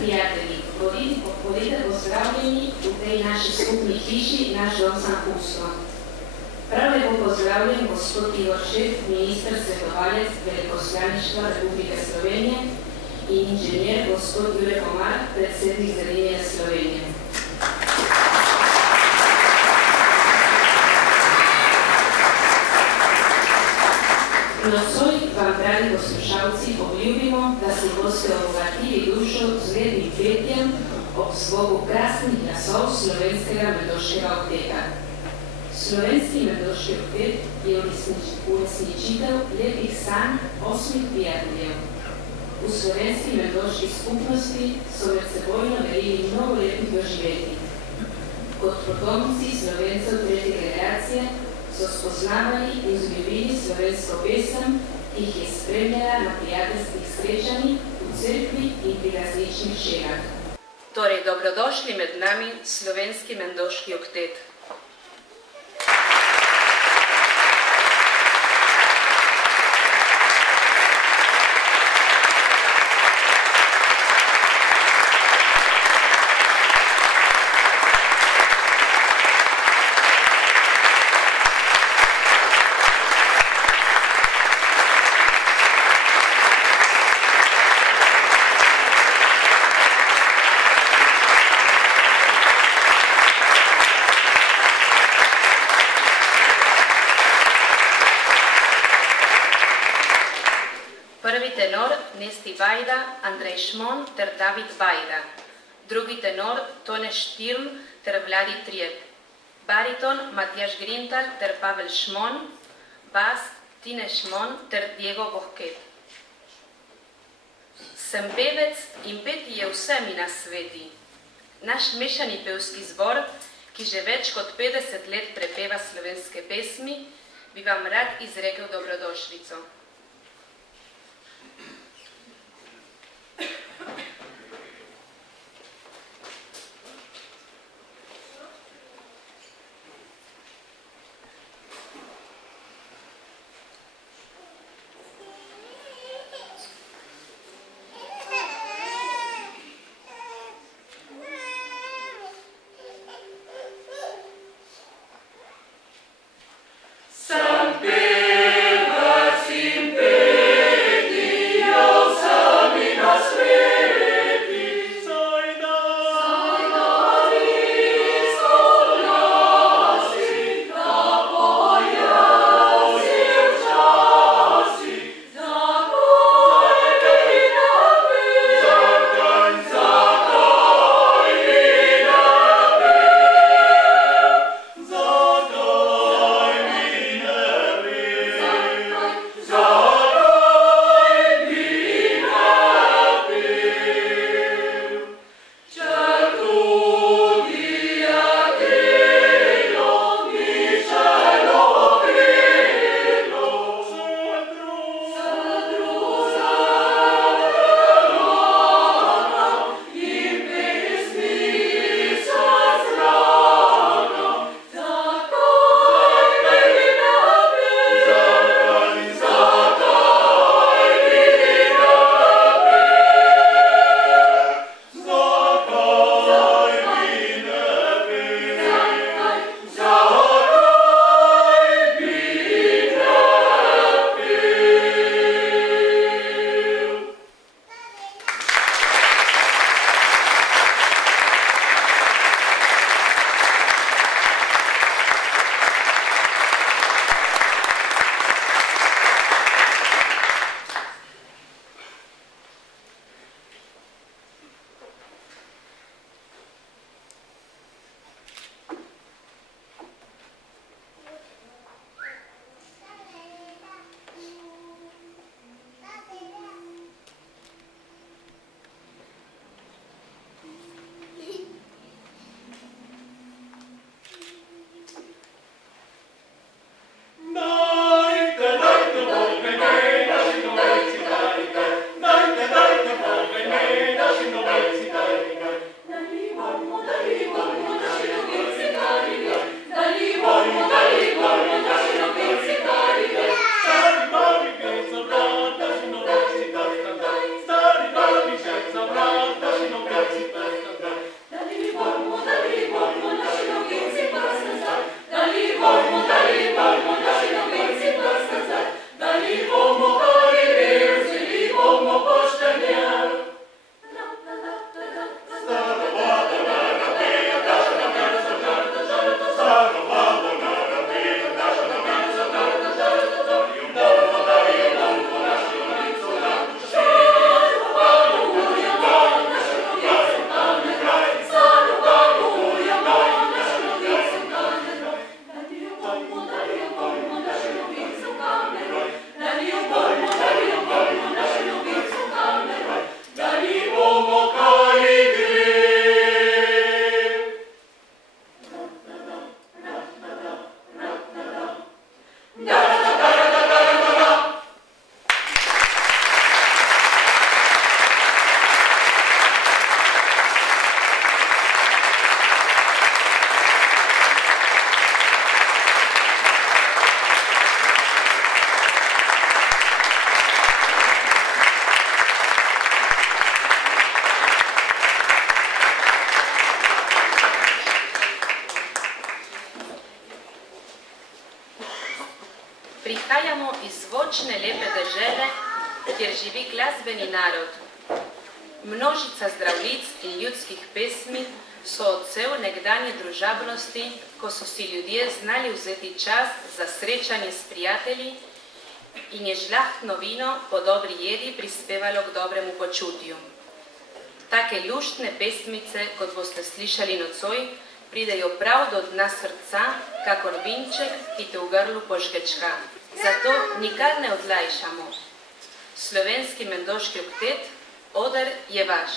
prijatelji, bodite pozdravljeni v tej naši skupni hiši, naš dom San Justo. Prav lepo pozdravljen gospod Igor Šef, minister svetovalec Veleposlaništva Republike Slovenije in inženjer gospod Jure Komar, predsednik Zedinjene Slovenije. Nocoj vam, dragi poslušalci, obljubimo, da si boste obogatili dušo z lednim petjem ob zvoku krasnih glasov slovenskega Medoškega okteta. Slovenski Medoški oktet je uresničitev lepih sanj 8 prijateljev. V slovenski Medoški skupnosti so med sebojno delili mnogo lepih doživeti. Kot potomci Slovencev tretje generacije so spoznavali in vzljubili slovensko pesem, ki jih je spremljala na prijateljskih srečanjih v cerkvi in pri različnih šerah. Torej, dobrodošli med nami slovenski Medoški oktet. Prvi tenor Nesti Vajda, Andrej Šmon ter David Vajda. Drugi tenor Tone Štirn ter Vladi Trijep. Bariton Matjaž Grintar ter Pavel Šmon. Bas Tine Šmon ter Diego Bohket. Sem pevec in peti je vse mi na sveti. Naš mešani pevski zbor, ki že več kot 50 let prepeva slovenske pesmi, bi vam rad izrekel dobrodošlico. Sam peva si moćne, lepe države, kjer živi glasbeni narod. Množica zdravlic in ljudskih pesmi so odsev nekdanje družabnosti, ko so si ljudje znali vzeti čas za srečanje s prijatelji in je žlahtno vino po dobri jedi prispevalo k dobremu počutju. Take luštne pesmice, kot boste slišali nocoj, pridejo prav do dna srca, kakor vinček, ki te v grlu požgečka. Zato nikar ne odlajšamo. Slovenski mendoški oktet, oder je vaš.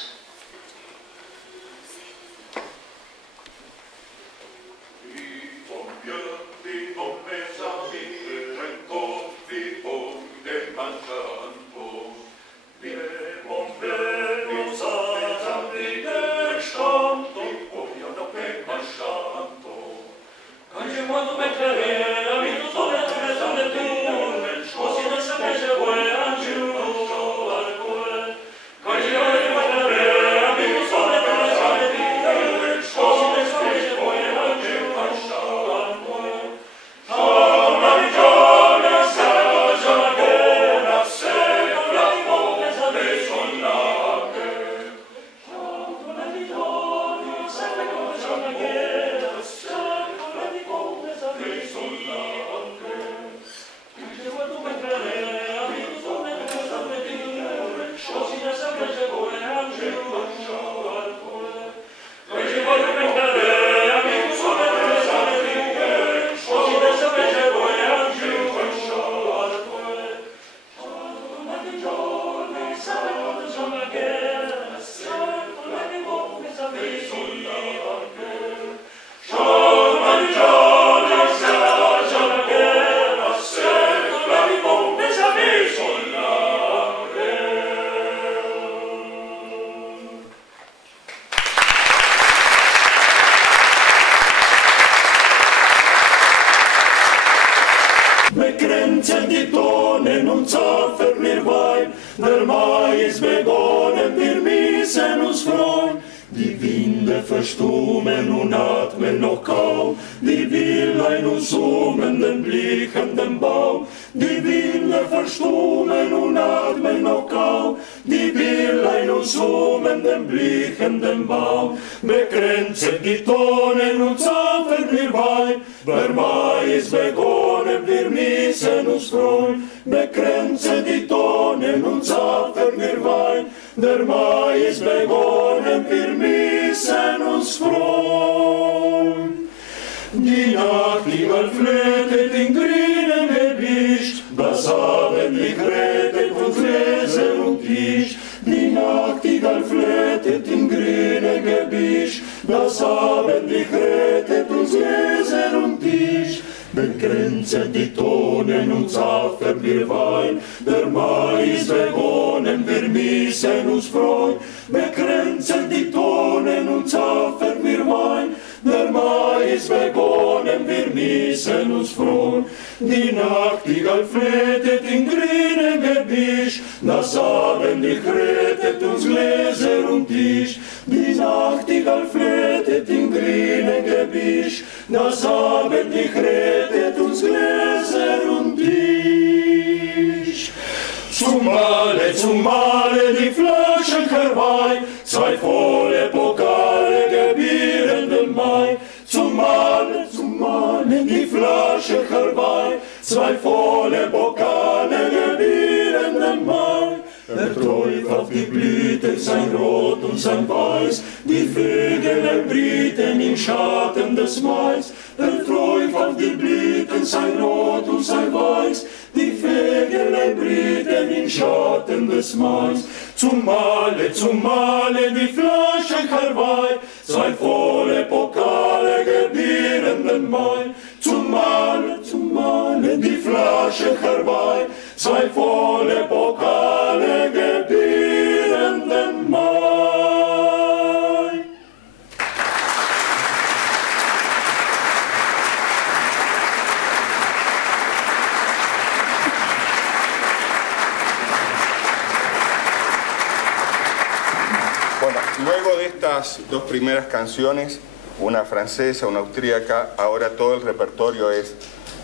Luego de estas dos primeras canciones, una francesa, una austríaca, ahora todo el repertorio es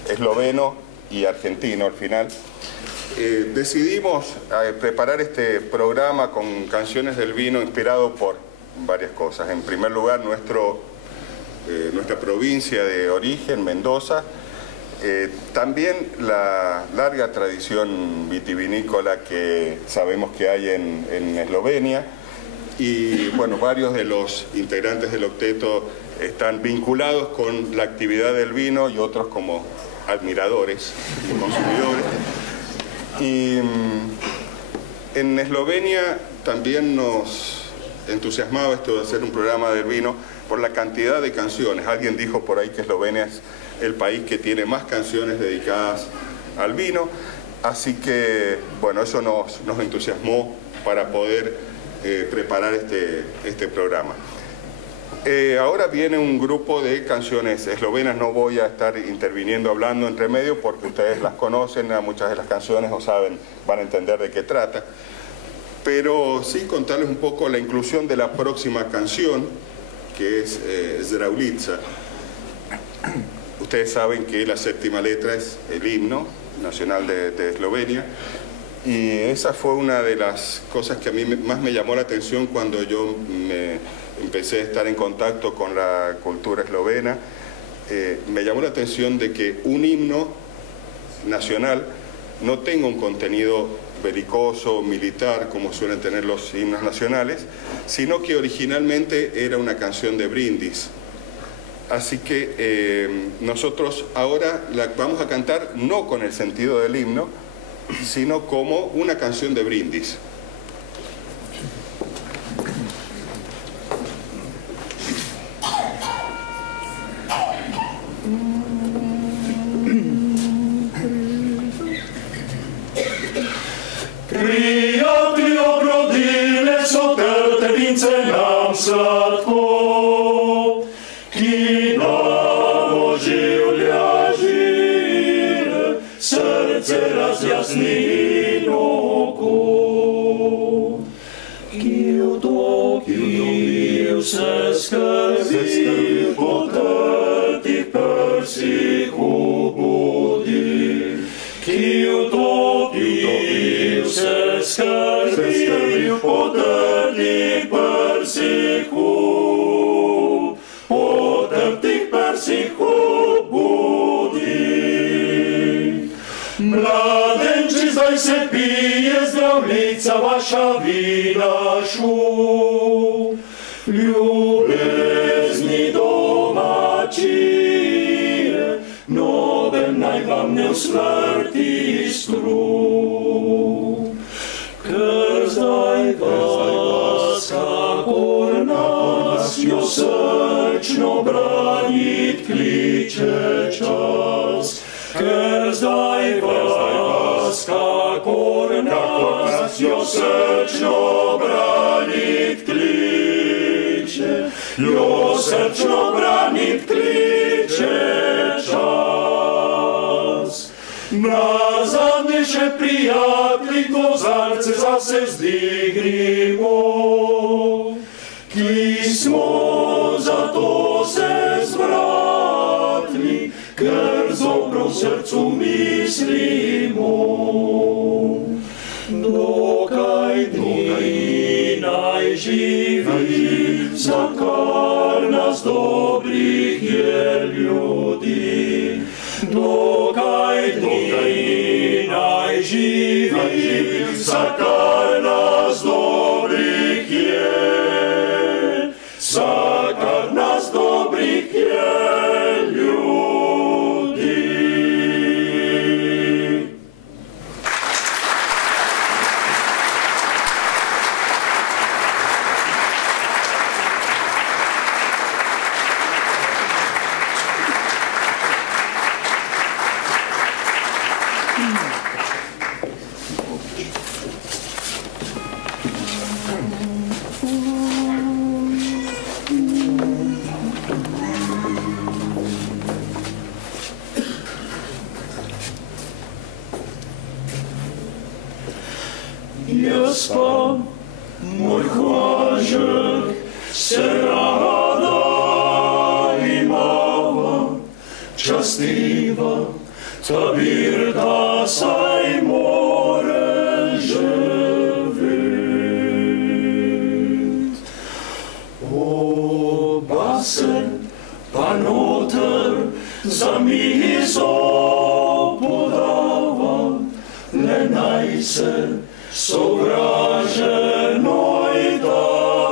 esloveno y argentino al final. Decidimos preparar este programa con canciones del vino inspirado por varias cosas. En primer lugar, nuestra provincia de origen, Mendoza. También la larga tradición vitivinícola que sabemos que hay en Eslovenia. Y bueno, varios de los integrantes del octeto están vinculados con la actividad del vino y otros como admiradores y consumidores. Y en Eslovenia también nos entusiasmaba esto de hacer un programa del vino por la cantidad de canciones. Alguien dijo por ahí que Eslovenia es el país que tiene más canciones dedicadas al vino, así que bueno, eso nos entusiasmó para poder preparar este programa. Ahora viene un grupo de canciones eslovenas, no voy a estar interviniendo hablando entre medio porque ustedes las conocen, a muchas de las canciones o saben, van a entender de qué trata, pero sí contarles un poco la inclusión de la próxima canción, que es Zdravljica. Ustedes saben que la séptima letra es el himno nacional de Eslovenia, y esa fue una de las cosas que a mí más me llamó la atención cuando yo empecé a estar en contacto con la cultura eslovena. Me llamó la atención de que un himno nacional no tenga un contenido belicoso, militar, como suelen tener los himnos nacionales, sino que originalmente era una canción de brindis. Así que nosotros ahora la vamos a cantar no con el sentido del himno, sino como una canción de brindis. Prijatelji obrodile so trtenice nam sladko, ki nam oživlja žile, srce razjasni in oko. Ki utopi vse skrbi, po trtih prsih obudi. Ki utopi vse skrbi, po trtih prsih obudi. Mladenči, zdaj se pije Zdravljica, vaša vinašu. Ljubezni domačije, noben naj vam ne usmrti stru. Ker zdaj vas, kakor nas, jo srčno branit kliče čas. Ker zdaj vas, kakor nas, jo srčno branit kliče, jo srčno branit kliče čas. Nazadnje še prijatelji, kozarce zase vzdignimo, ki smo zato se zbratli, ker z dobro v srcu mislimo. Dokaj dni naj živi, za kar nas dobrih je ljudi. Dokaj dni naj živi, za kar nas dobrih je, za kar nas dobrih je ljudi. Jaz pa, moj Hlažek, se rada imava, častiva, ta birta saj moj. se, panoter, za mizo podava, lenaj se, sovraženoj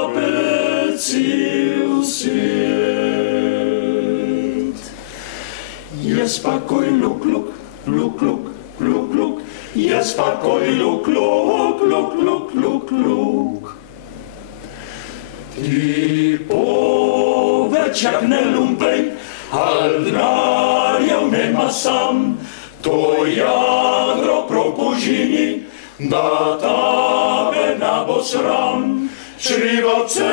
tapecil svijet. Je spokoj luk, luk, luk, luk, luk, luk, je spokoj luk, luk, luk, luk, luk, luk. Ti powiedz jak ne lumpej, al denarja nema sam, to jadro propožini, da tabe nabo sram, črivavce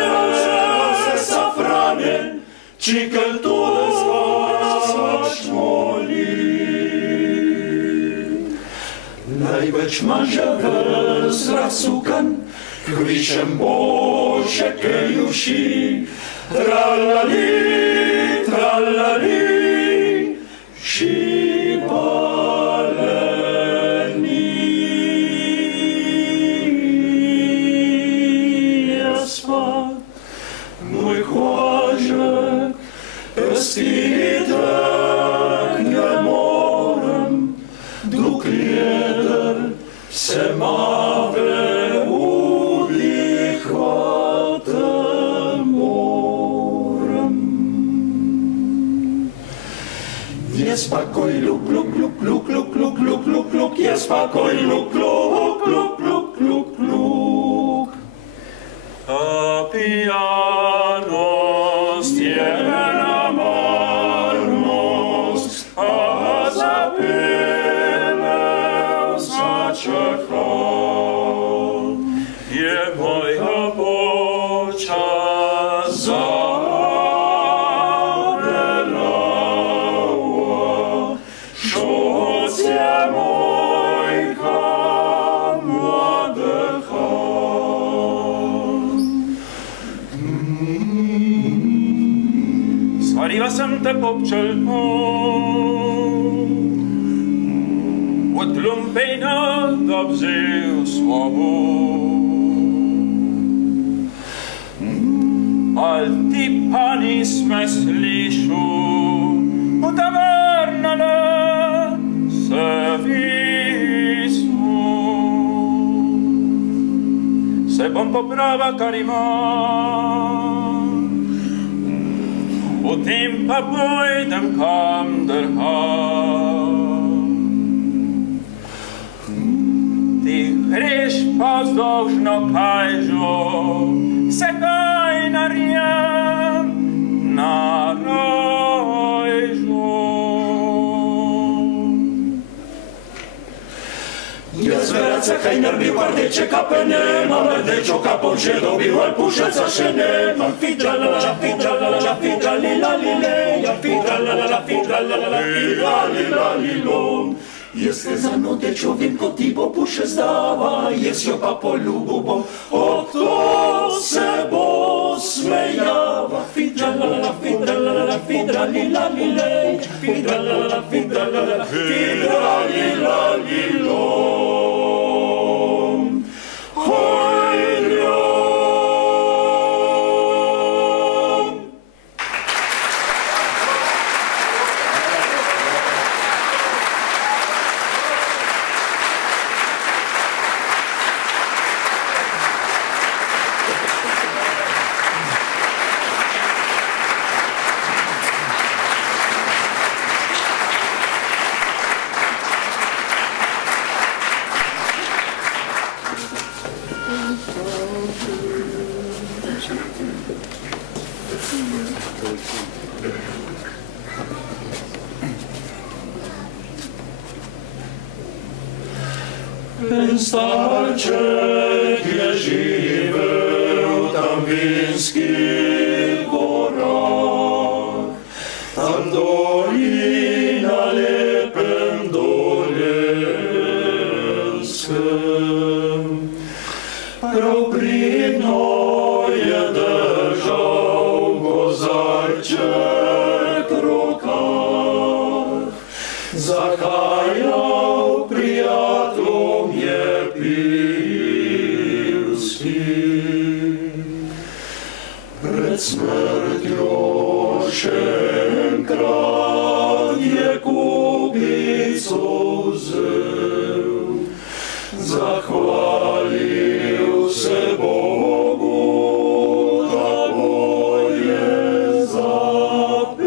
safrane, čikel to zvaš moli. Največ manža ves rasukan, kvišem Bože kejuši, tralali, tralali, šipaleni. Jespa, mój chłożek, pestitek nie morem, duk lieder se mave je spokoj luk, luk, luk, luk, luk, luk, luk, luk, luk, je spokoj luk, luk, luk, luk, luk, luk. Pijanost je namarnost, a zapilel začekal, je moja počas Svariva sam te popčelko, od lumpejna da vzel slovo. Al ti pa nisme slišu, u tavarnala se visu. Se bom poprava karima, potem pa pojdem kam drham. Ti greš pa vzdolžno kajžo, se kaj narjem na rajžo. Jaz veraca kaj naredil, rdeče kape nemam, rdečo kapo že dobil, al pušaca še nemam. Fidžalala, fidžalala, fidžalilalile, ja fidžalala, fidžalala, fidžalilalilom. Jaz vezano dečo vem, ko ti bo puše zdava, jaz jo pa poljubu bom, ob to se bo smejava. Fidžalala, fidžalala, fidžalilalile, fidžalala, fidžalala, fidžalilalilom. Ten starček je živel tam v vinskih gorah, tam doli na lepem Doljenskem. Prav pridno je držal kozarček v rokah, zakajal prijatelom je pil si. Pred smrtjo Osiekrát je kubicou zeł, zachwalił se Bogu, tak moje zapił.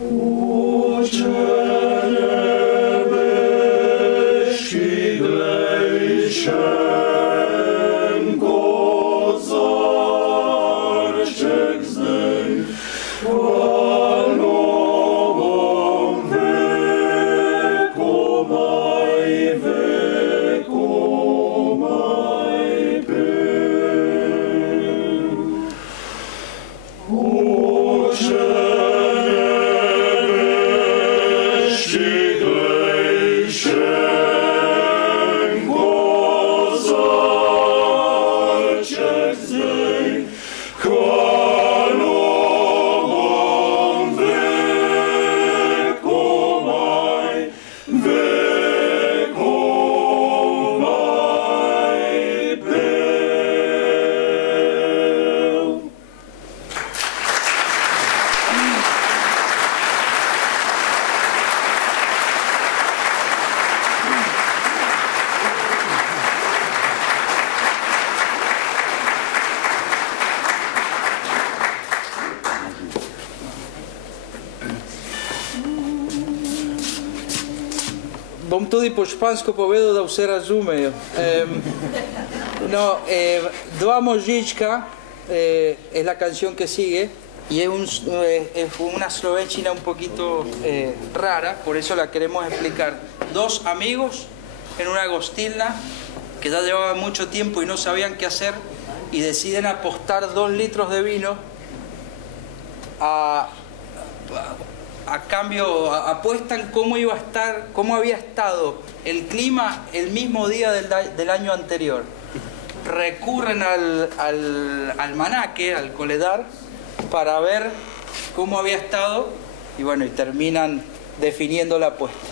Uczenie wyściglejsze, Bom tudi po špansko povedal, da vse razumejo. Dva možička es la canción que sigue y es una slovenčina un poquito rara, por eso la queremos explicar. Dos amigos en una gostilna que ya llevaban mucho tiempo y no sabían qué hacer y deciden apostar 2 litros de vino a cambio, apuestan cómo había estado el clima el mismo día del año anterior. Recurren al almanaque, al coledar, para ver cómo había estado y bueno, y terminan definiendo la apuesta.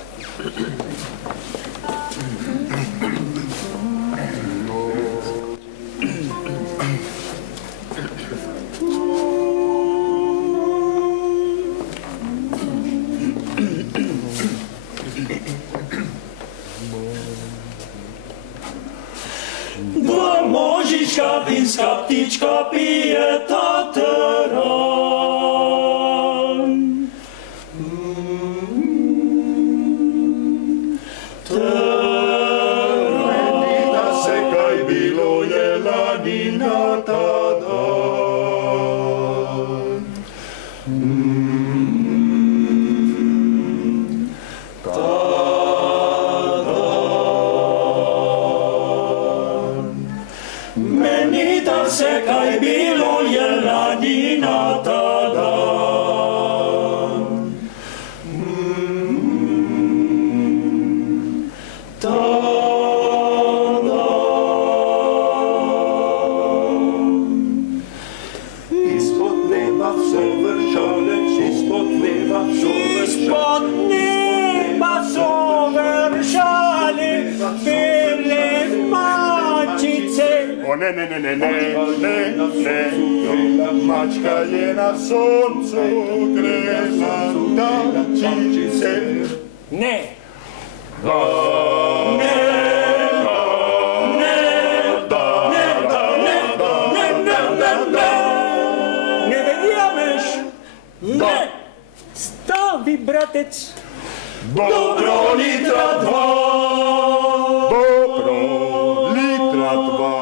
Dva možička, vinska ptička pije tateran. Teranina se kaj bilo je lani na ta dan. Menita se kaj bilo je lani na ta dan. Ta dan. Ispod neba so vršale, ispod neba so vršale, bile mačice. O ne, mačka je na soncu grela tančice. Ne. Ne verjameš? Ne. Stavi, bratec. Dobro litra 2. Dobro litra 2.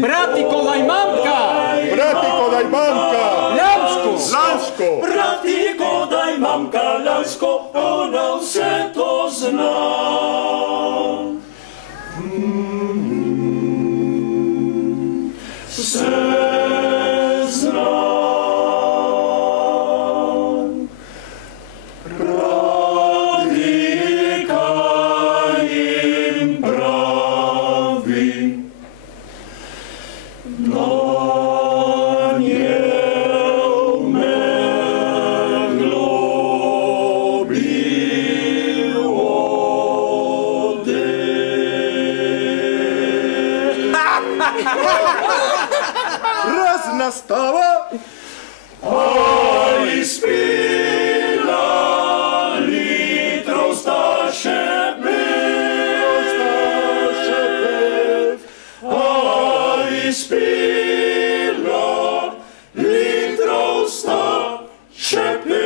Bratiko daj mamka. Lansko. Bratiko daj mamka Lansko, ona vse to zna. Vse zna. zastava. Ai spila litro staše pev, ai spila litro staše pev.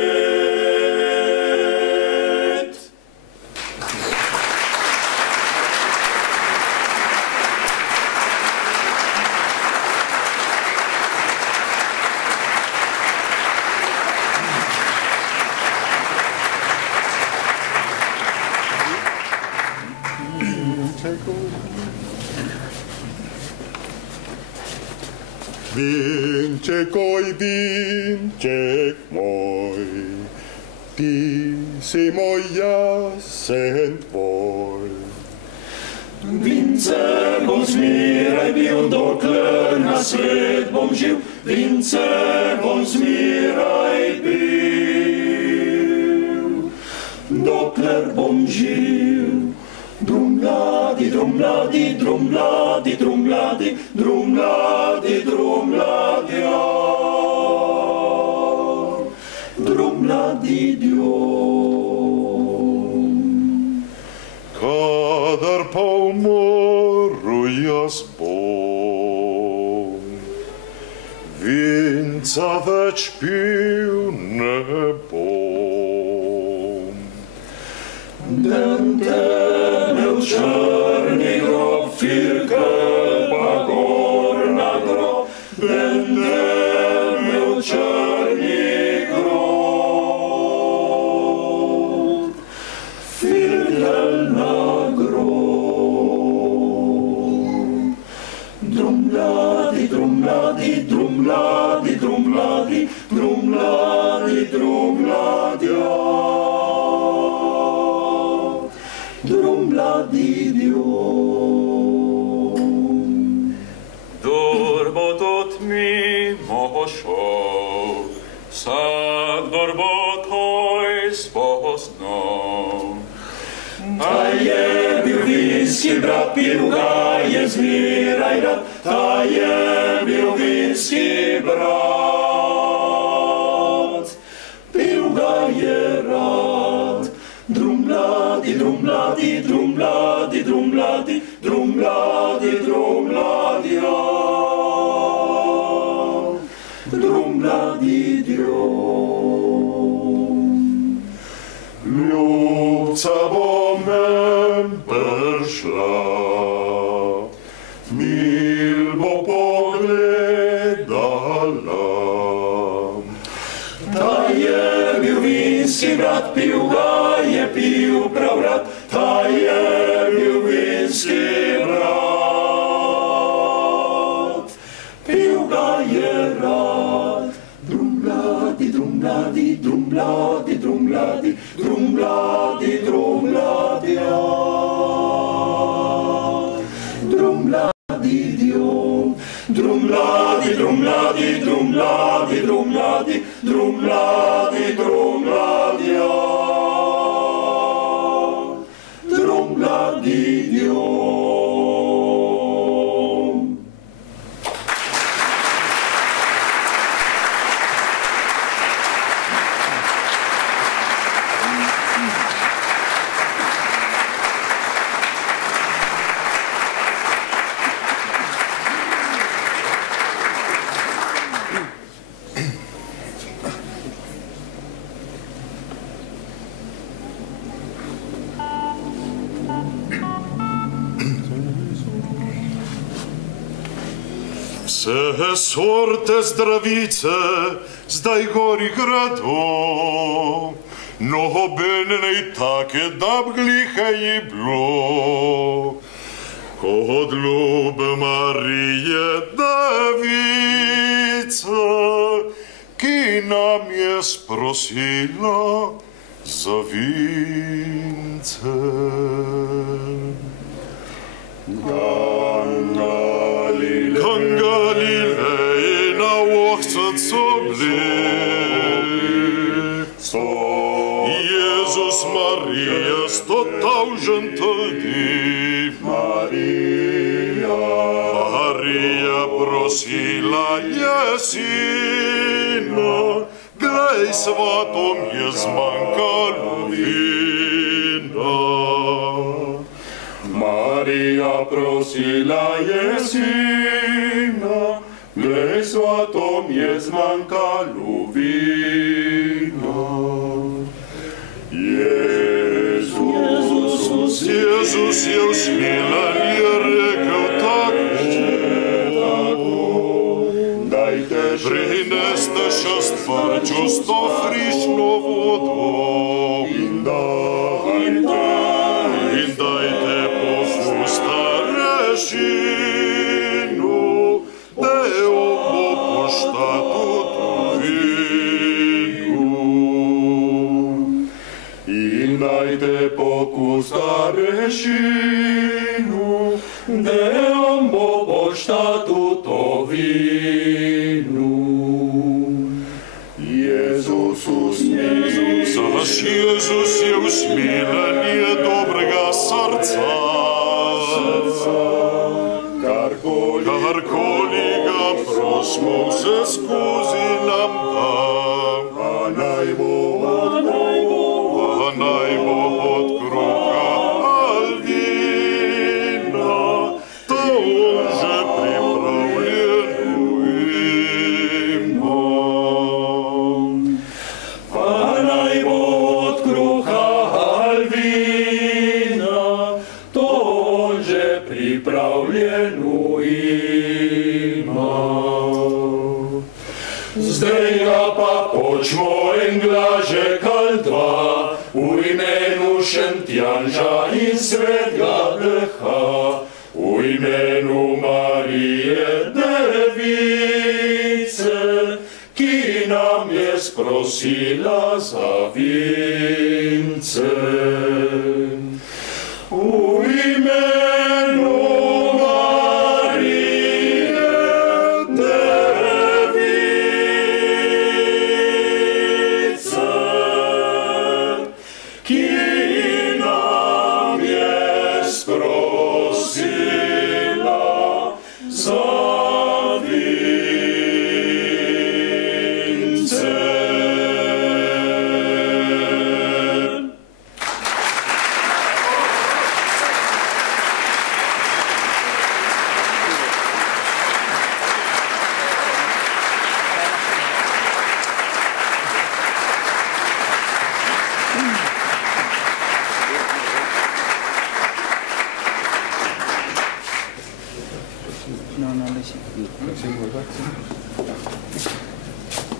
Vincekoi, vincek moi, ti si moj jasen tvoj. Vince bom zmiraj bil, dokler na svet bom živ. Vince bom zmiraj bil, dokler bom živ. Drum mladi, drum mladi, drum mladi, drum mladi, drum mladi, drum mladi, drum mladi diom. Kadar pa umoru jaz bom, vinca več pil ne bom. Den teme v črni grob, firkel pa gor na grob. Den teme v črni grob, firkel na grob. Drum mladi, drum mladi, drum mladi, drum mladi, drum mladi, drum mladi, drum mladi diom. Dorbotot mimo šel, vsak dorbotoj spoznal. Ta je bil vinski brat, pil ga je zmeraj rad. Ta je bil vinski brat, pil ga je rad. Drum mladi, drum mladi, drum mladi, drum mladi, drum mladi, drum mladi, drum mladi diom. Ljubca bo men prišla, mil bo pogledala. Ta je bil vinski brat, pil ga je pil prav rad. Ta je bil vinski brat, pil ga je rad. Drum mladi, drum mladi, drum mladi, drum mladi, drum mladi, drum mladi, drum mladi diom. Drum mladi, drum mladi, drum mladi, drum mladi, drum mladi, drum mladi, drum mladi diom. Vse sorte zdravice zdaj gori grado, nobennej take da b glihe ji bilo. Kot ljub Marije devica, ki nam je sprosila za vince. Galilei na ohcet so bili, Jezus Marija 100.000 ljudi. Marija prosila jesina, glej svatom je zmanjka lovina. Marija prosila jesina, glej svatom je zmanjka lovina. Jezus je usmilen je rekel tako, prineste še čisto frišno vodo in dajte posusta rešinu, da jo bo poštatu vinu. In dajte pokus starešinu, da on bo poštatu to vinu. Jezus usmilen, Zaš Jezus je usmilen je dobrega srca, karkoli ga prosimo, vse skozi nam da. A naj bo od kruha ali vina, to on že pripravljen ima. pa naj bo od kruha ali vina, to on že pripravljeno ima. Zdaj ga pa počmo en glažek ali dva, v imenu Šentjanža in Svetega Duha, v imenu Marije Device, ki nam je sprosila za vince. V imenu Marije Device, ki nam je sprosila za vince.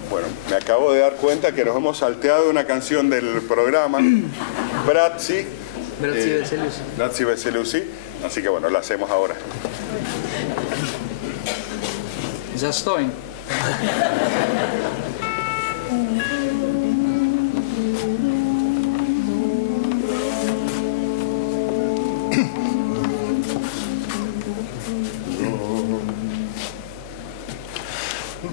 Bueno, me acabo de dar cuenta que nos hemos salteado una canción del programa, Bratzi. Bratzi Veselusi. Así que bueno, la hacemos ahora. Zastoin.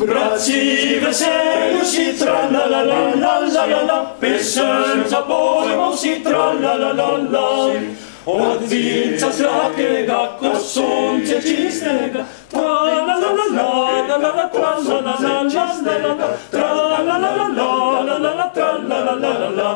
Bratzi Veselusi, tra-la-la-la-la-la-la, pesem zapojmo si, tra-la-la-la-la. Od vinca zlatega, ko sonce čistega, tra-la-la-la-la-la-la, tra-la-la-la-la-la-la, tra-la-la-la-la-la-la, tra-la-la-la-la-la.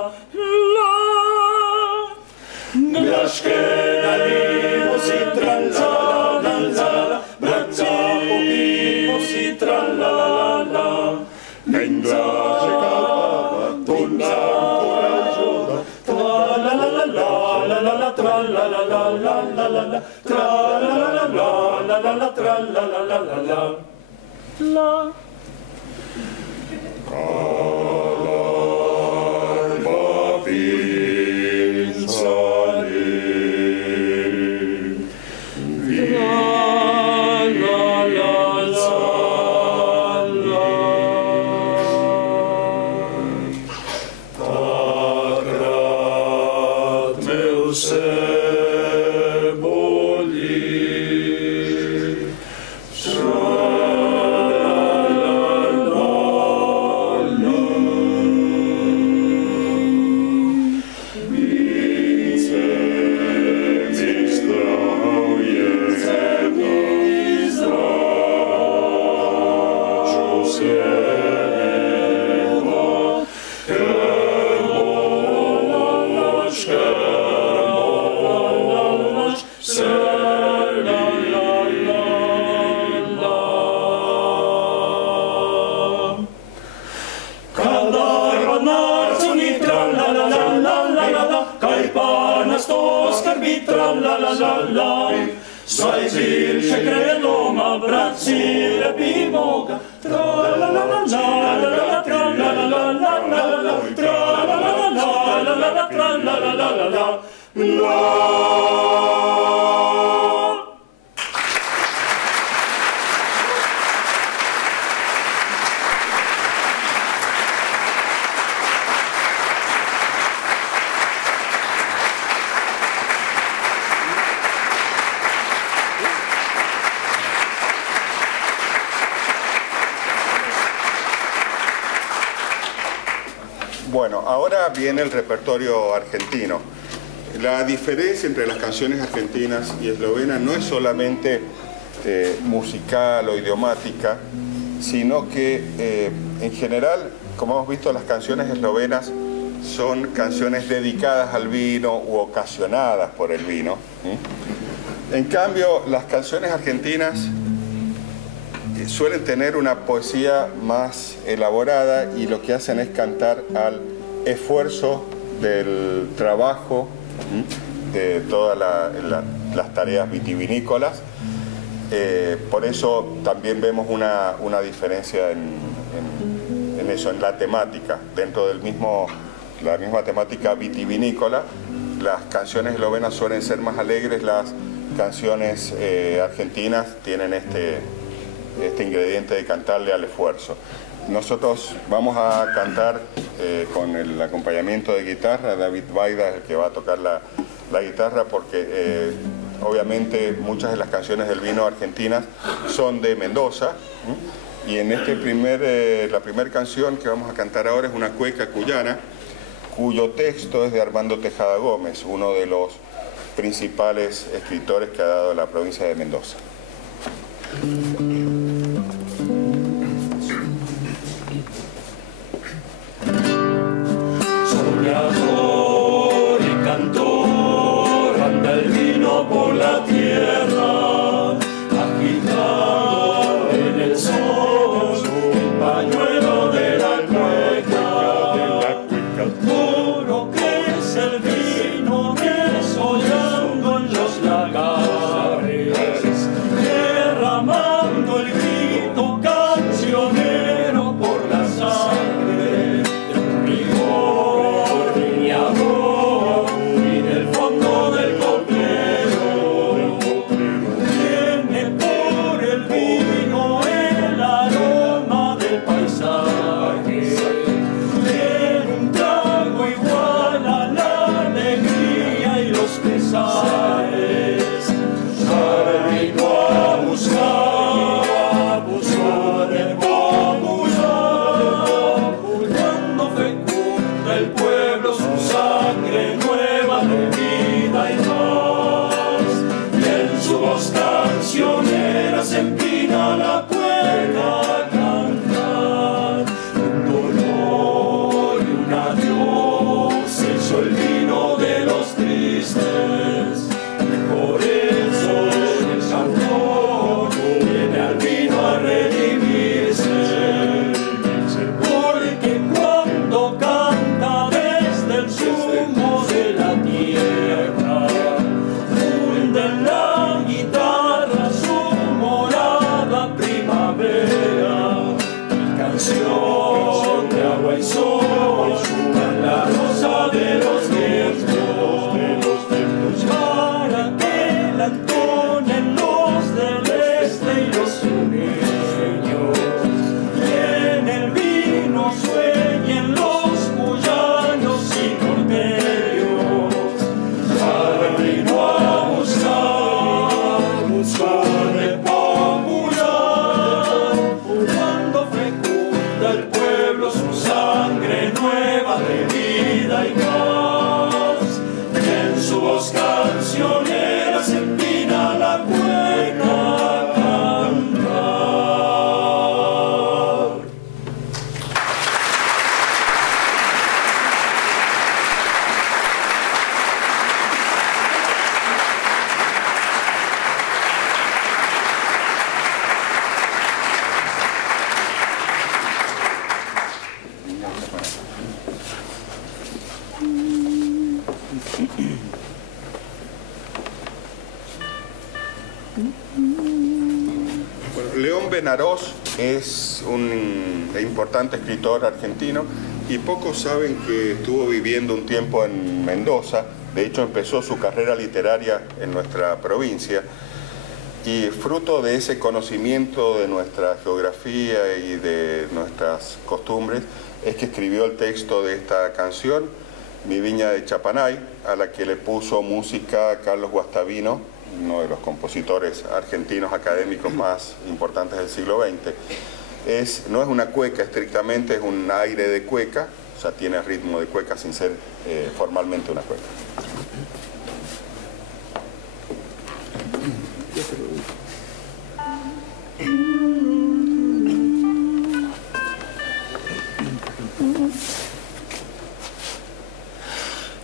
Glaške nalimo si, tra-la-la-la-la, bratza popimo si, tra-la-la-la-la. Menzaže kalpava, tunca coraggiosa, tra-la-la-la-la-la-la, tra-la-la-la-la-la-la, tra-la-la-la-la-la-la, tra-la-la-la-la-la. Alba vinzale, mi tra la la la la. Sai dirce credo ma Brasile pimoga. Tra la la la la, tra la la la la, tra la la la la, tra la la la la. Bueno, ahora viene el repertorio argentino. La diferencia entre las canciones argentinas y eslovenas no es solamente musical o idiomática, sino que en general, como hemos visto, las canciones eslovenas son canciones dedicadas al vino u ocasionadas por el vino. En cambio, las canciones argentinas suelen tener una poesía más elaborada y lo que hacen es cantar al esfuerzo del trabajo de todas las tareas vitivinícolas. Por eso también vemos una diferencia en eso, en la temática. Dentro del la misma temática vitivinícola, las canciones eslovenas suelen ser más alegres, las canciones argentinas tienen este ingrediente de cantarle al esfuerzo. Nosotros vamos a cantar con el acompañamiento de guitarra. David Baida es el que va a tocar la guitarra, porque obviamente muchas de las canciones del vino argentinas son de Mendoza, y en la primera canción que vamos a cantar ahora es una cueca cuyana, cuyo texto es de Armando Tejada Gómez, uno de los principales escritores que ha dado la provincia de Mendoza. Soñador y cantor, anda el vino por la tierra, agitado en el sol, el pañuelo de la cueca, puro que es el vino desollando en los lagares, derramando el grito cancionero por la sangre de un rigor viñador y del fondo del coplero. Viene por el vino el aroma del paisaje, en un trago igual a la alegría y los pesares. Vino a buscar, buscó de popular, cuando fecunda el pueblo su sangre nueva de vida y más. Y en su voz cancionera se empina la cueca a cantar. Un dolor y un adiós se hizo el vino de los tristes. Por eso el cantor viene al vino a redimirse, porque cuando canta desde el sumo de la tierra, funde en la guitarra su morada primavera, y canción de agua y sol, la rosa de los vientos, para que la entonen los del este y los sureños, y en el vino sueñen los cuyanos y norteños. Al vino a buscar, buscó de popular, cuando fecunda el pueblo su sangre nueva de vida y paz. En su voz cancionera se empina la cueca a cantar. Bueno, León Benarós es un importante escritor argentino y pocos saben que estuvo viviendo un tiempo en Mendoza. De hecho, empezó su carrera literaria en nuestra provincia y fruto de ese conocimiento de nuestra geografía y de nuestras costumbres es que escribió el texto de esta canción, Mi Viña de Chapanay, a la que le puso música Carlos Guastavino, uno de los compositores argentinos académicos más importantes del siglo XX. No es una cueca estrictamente, es un aire de cueca, o sea, tiene ritmo de cueca sin ser formalmente una cueca.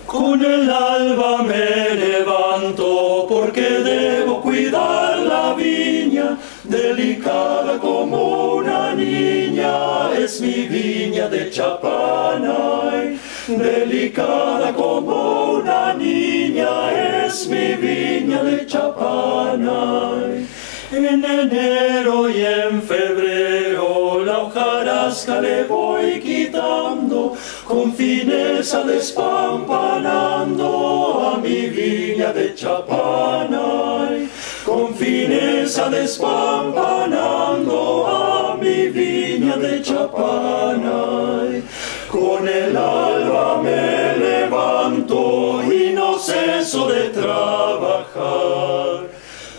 Con el alba me levanto porque debo cuidar la viña, delicada como una niña, es mi viña de Chapanay. Delicada como una niña, es mi viña de Chapanay. En enero y en febrero la hojarasca le voy quitando, con fineza despampanando a mi viña de Chapanay. Con fineza despampanando a mi viña de Chapanay. Con el alba me levanto y no ceso de trabajar.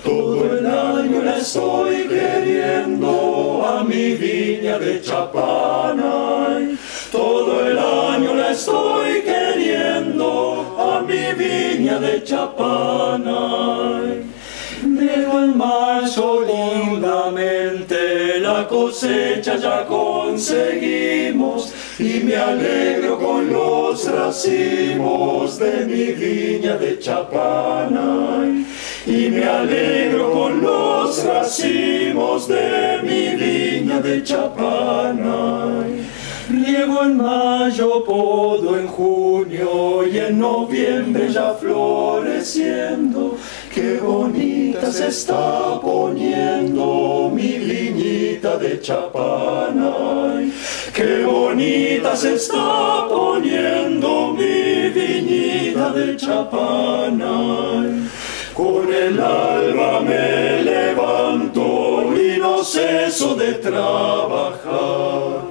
Todo el año la estoy queriendo a mi viña de Chapanay. Todo el año la estoy queriendo a mi viña de Chapanay. Dejo en marzo lindamente, la cosecha ya conseguimos y me alegro con los racimos de mi viña de Chapanay. Y me alegro con los racimos de mi viña de Chapanay. Riego en mayo, podo en junio y en noviembre ya floreciendo. Qué bonita se está poniendo mi viñita de Chapanay. Qué bonita se está poniendo mi viñita de Chapanay. Con el alba me levanto y no ceso de trabajar.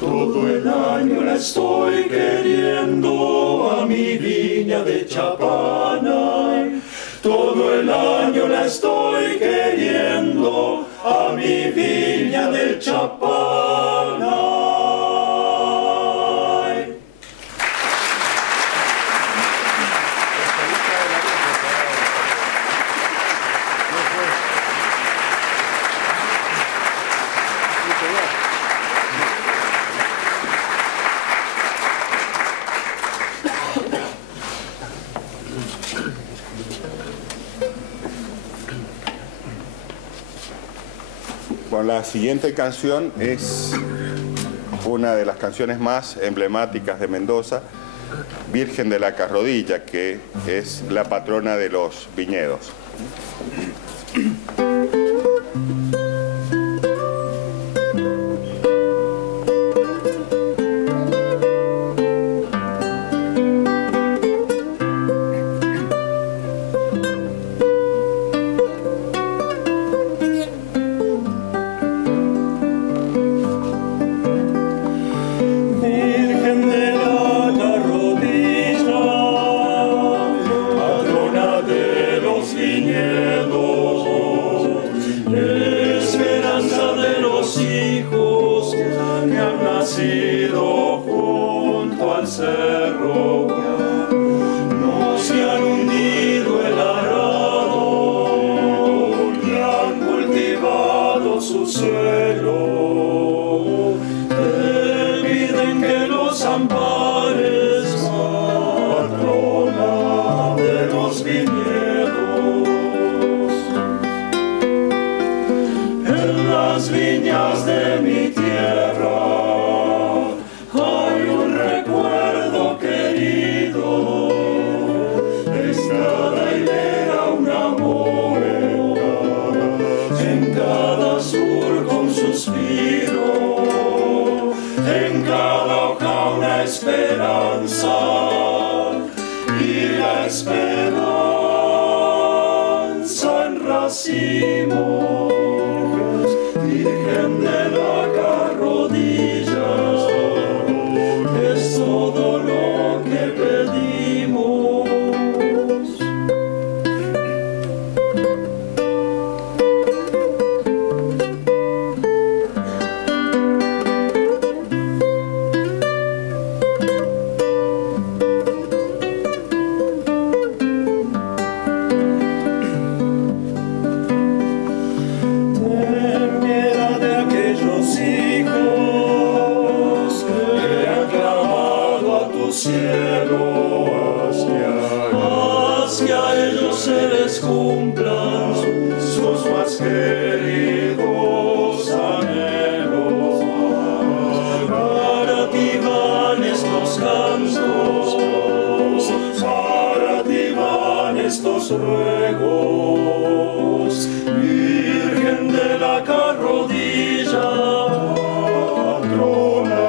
Todo el año la estoy queriendo a mi viña de Chapanay. Todo el año la estoy queriendo a mi viña de Chapanay. Bueno, la siguiente canción es una de las canciones más emblemáticas de Mendoza, Virgen de la Carrodilla, que es la patrona de los viñedos. Patrona de los viñedos, esperanza en racimos, Virgen de la Carrodilla, es todo lo que pedimos. Cielo, hacia ellos se les cumplan sus más queridos anhelos. Para ti van estos cantos, para ti van estos ruegos, Virgen de la Carrodilla, patrona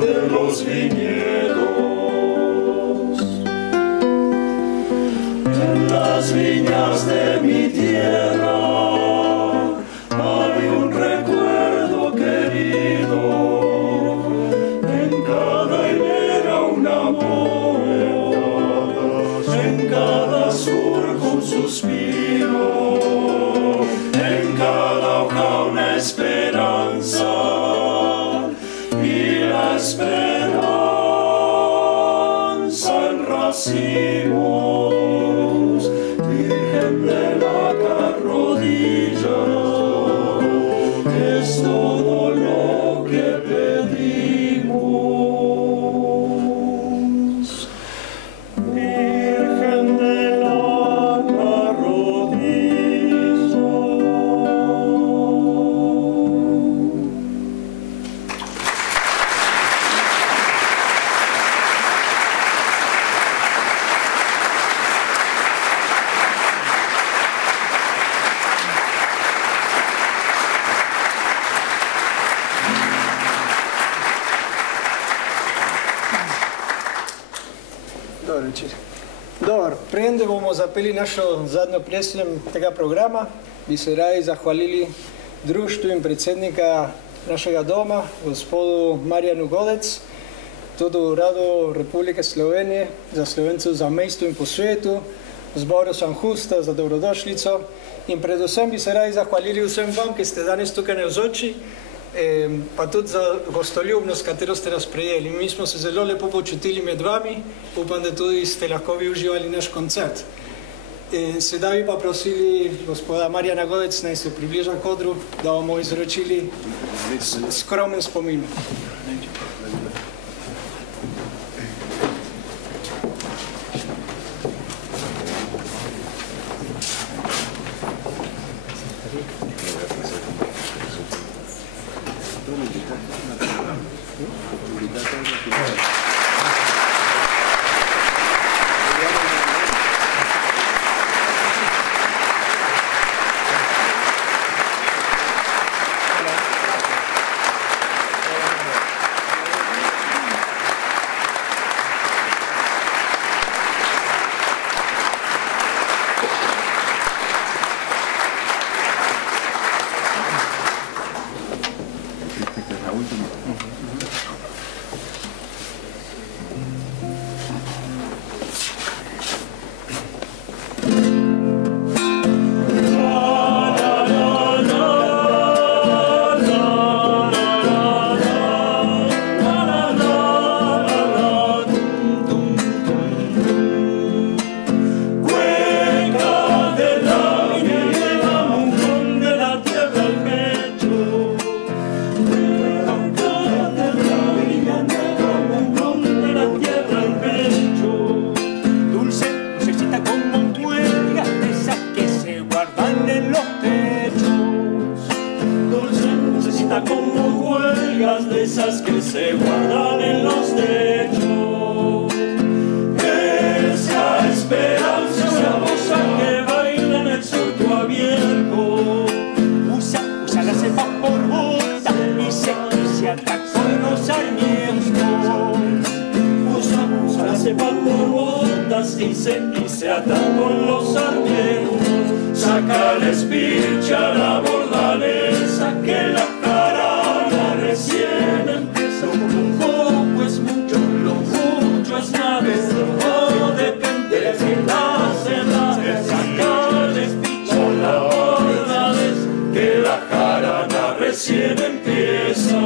de los viñedos. Las viñas de mi tierra hay un recuerdo querido, en cada hilera un amor, en cada surco un suspiro, en cada hoja una esperanza, y la esperanza en racimos, Virgen de la Carrodilla, es todo lo que pedimos. Virgen de la Carrodilla. Dobro, preden da bomo zapeli našo zadnjo pesem tega programa, bi se raje zahvalili društvu in predsednika našega doma, gospodu Marjanu Godec, tudi Uradu Republike Slovenije za Slovence v zamejstvu in po svetu, zboru San Justa za dobrodošlico in predvsem bi se raje zahvalili vsem vam, ki ste danes tukaj navzoči, pa tudi za gostoljubnost, katero ste nas prejeli. Mi smo se zelo lepo počutili med vami, upam, da tudi ste lahko vi uživali naš koncert. Sedaj bi pa prosili gospoda Marjana Godec, naj se približa k odru, da bomo izročili skromen spomin. botas y se atan con los sarmientos. Sácales picha a la bordaleza, que la jarana recién empieza. Poco es mucho, lo mucho es nada, todo depende de las edades. Sácales picha a la bordaleza, que la jarana recién empieza.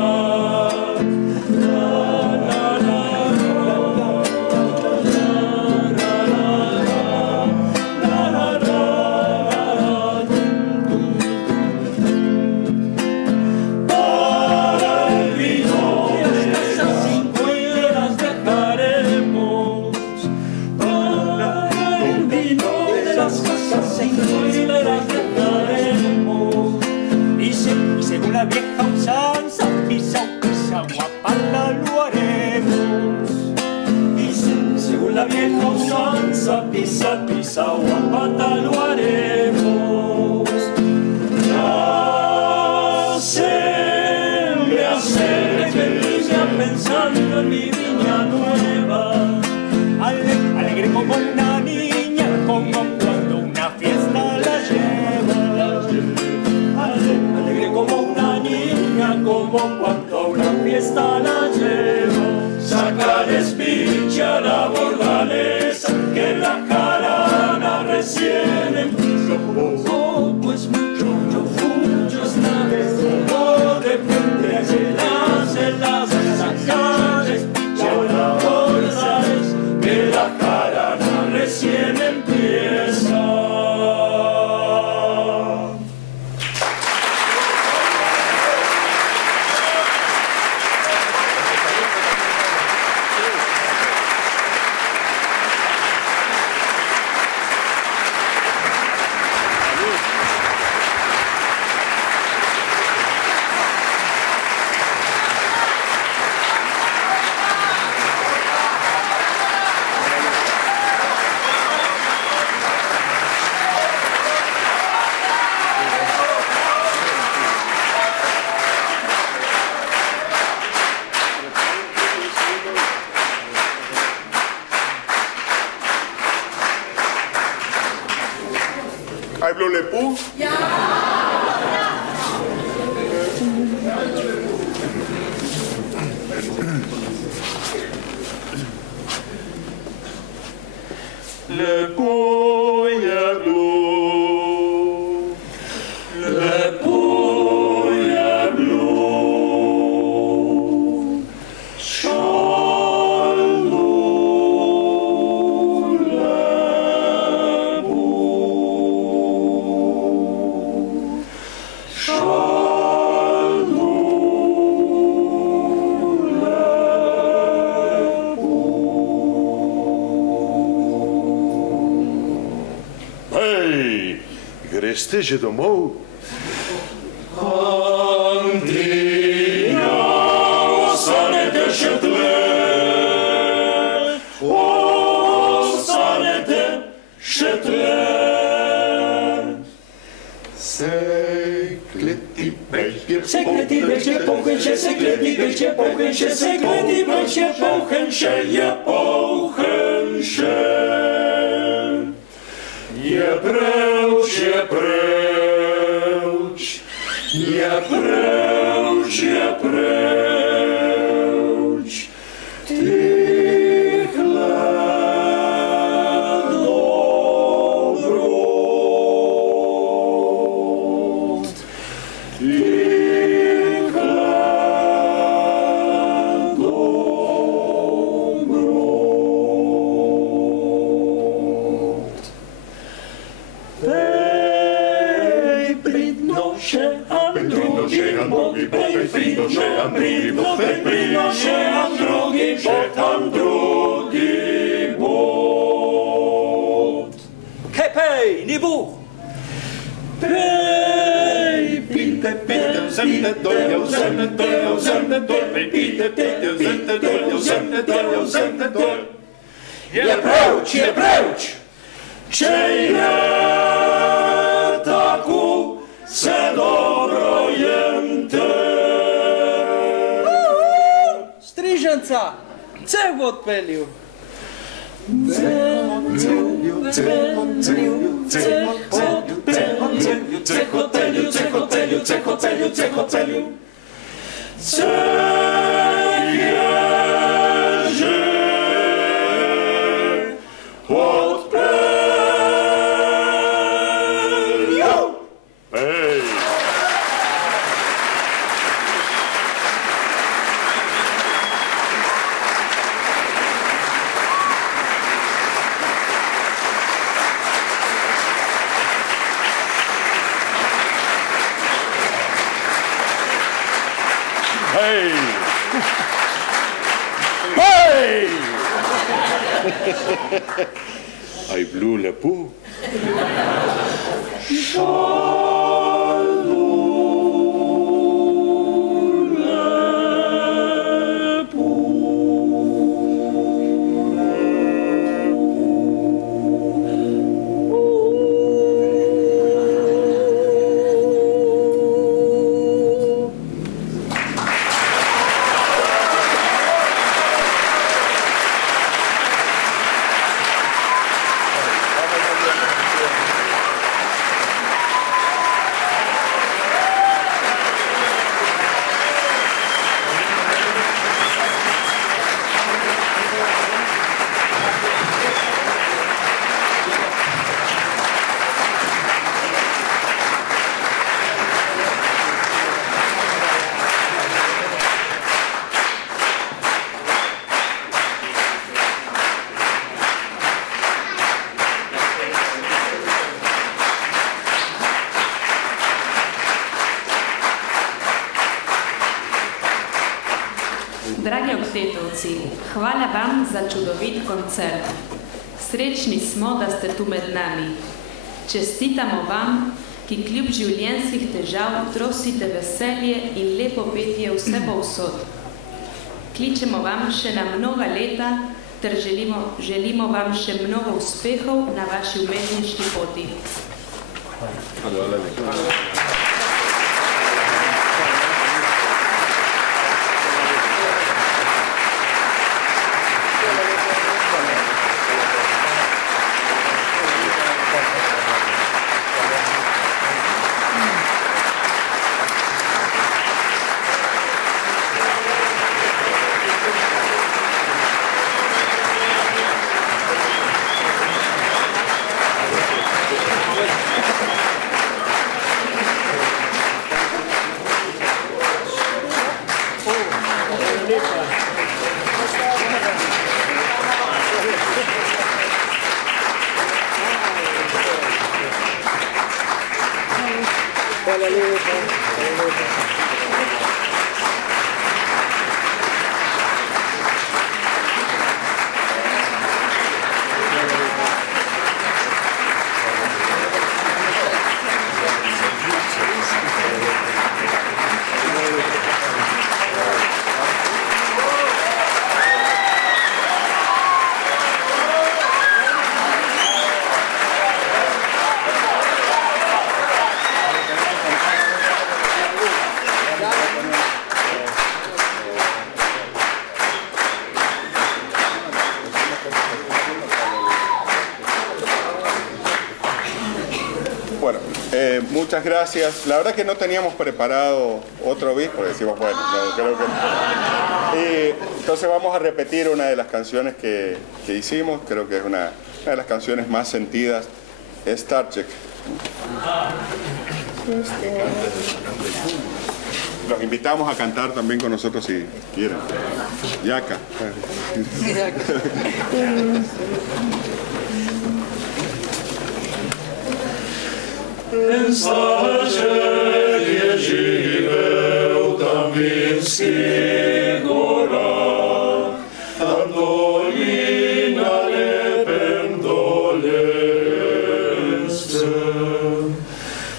La vieja usanza, pisa, guapata lo haremos. Según la vieja usanza, pisa, guapata lo haremos. Me hace feliz pensando en mi viña nueva. Alegre como una niña, como cuando una fiesta la lleva. Alegre como una niña, como cuando una fiesta la lleva. Sácales picha a la bordaleza, que la jarana recién empieza. Poco es mucho, mucho es nada, todo depende de las heladas. Sácales picha a la bordaleza, que la jarana recién empieza. Hablo Lepú. Lepú ya blue, Lepú ya blue, Shalom Lepú, Shalom Lepú. Hej, greste že domov? Antia, ostanete šetle, ostanete šetle. Sekleti bežje, Sekleti bežje pouchenše, sekleti bežje pouchenše, sekleti bežje pouchenše, je pouchenše. Je preuč, je preuč, je preuč, je preuč. Tychle dobrot, tychle dobrot. Pej pridnoše a drugi bok, pej pridnoše a drugi bok, pej pridnoše a drugi bok, tam drugi bok. Hej, ni buch! Pej, pite, pite, zemne dolje, zemne dolje, zemne dolje, pite, pite, zemne dolje, zemne dolje, zemne dolje. Je preuč, če je tako se dobro jemte. Strižanca, ce god pelju. Ai blue le pu. Dragi obtetovci, hvala vam za čudovit koncert. Srečni smo, da ste tu med nami. Čestitamo vam, ki kljub življenjskih težav trosite veselje in lepo petje vse povsod. Kličemo vam še na mnoga leta ter želimo vam še mnogo uspehov na vaši umetniški poti. Muchas gracias. La verdad que no teníamos preparado otro bis, porque decimos, bueno, no, creo que... Y entonces vamos a repetir una de las canciones que hicimos, creo que es una de las canciones más sentidas, es Star Trek. Los invitamos a cantar también con nosotros si quieren. Yaka. În sace je živeo tam vinski gora, tam dolina lepem dolesce.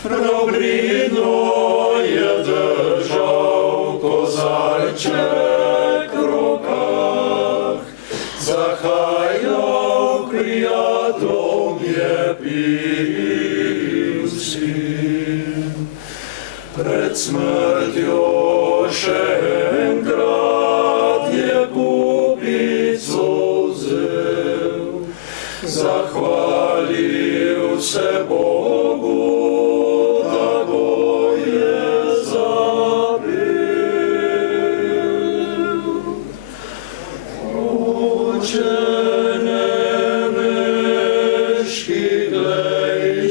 Dobrino je držal kozarček v rokah, zahajal prijatelj je pil. Pred smrtjo še enkrat je kupico vzel. zahvalil se Bogu, tako je zapel. Oče nebeški, glej,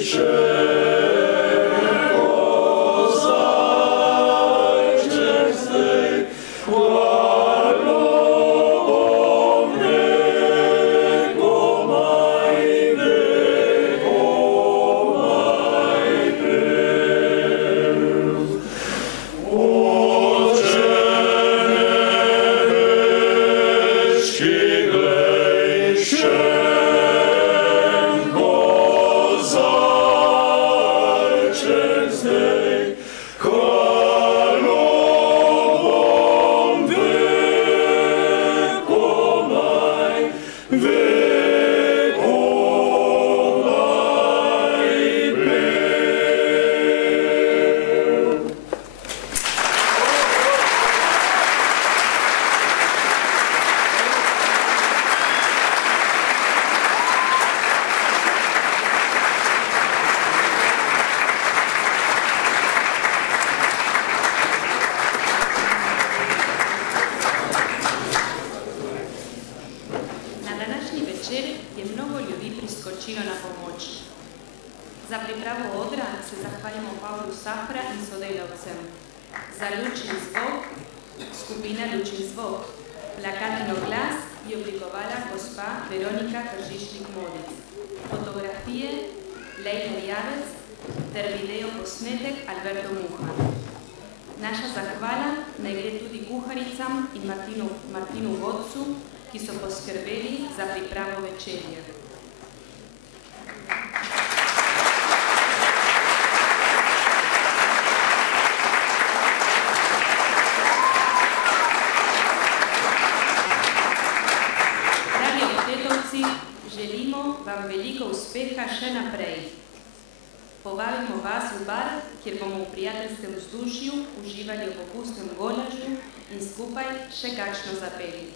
Za pripravo odra se zahvaljamo Pavlu Safra in sodelavcem. Za lučni zvok, skupina Lučni zvok. Plakat in oglas je oblikovala gospa Veronika Kržišnik-Modic. Fotografije Lejla Javec ter video posnetek Alberto Muha. Naša zahvala naj gre tudi kuharicam in Martinu Vodcu, ki so poskrbeli za pripravo večerja. Želimo vam veliko uspeha še naprej. Povabimo vas v bar, kjer bomo v prijateljskem vzdušju uživali v opustnem golažu in skupaj še kakšno zapeli.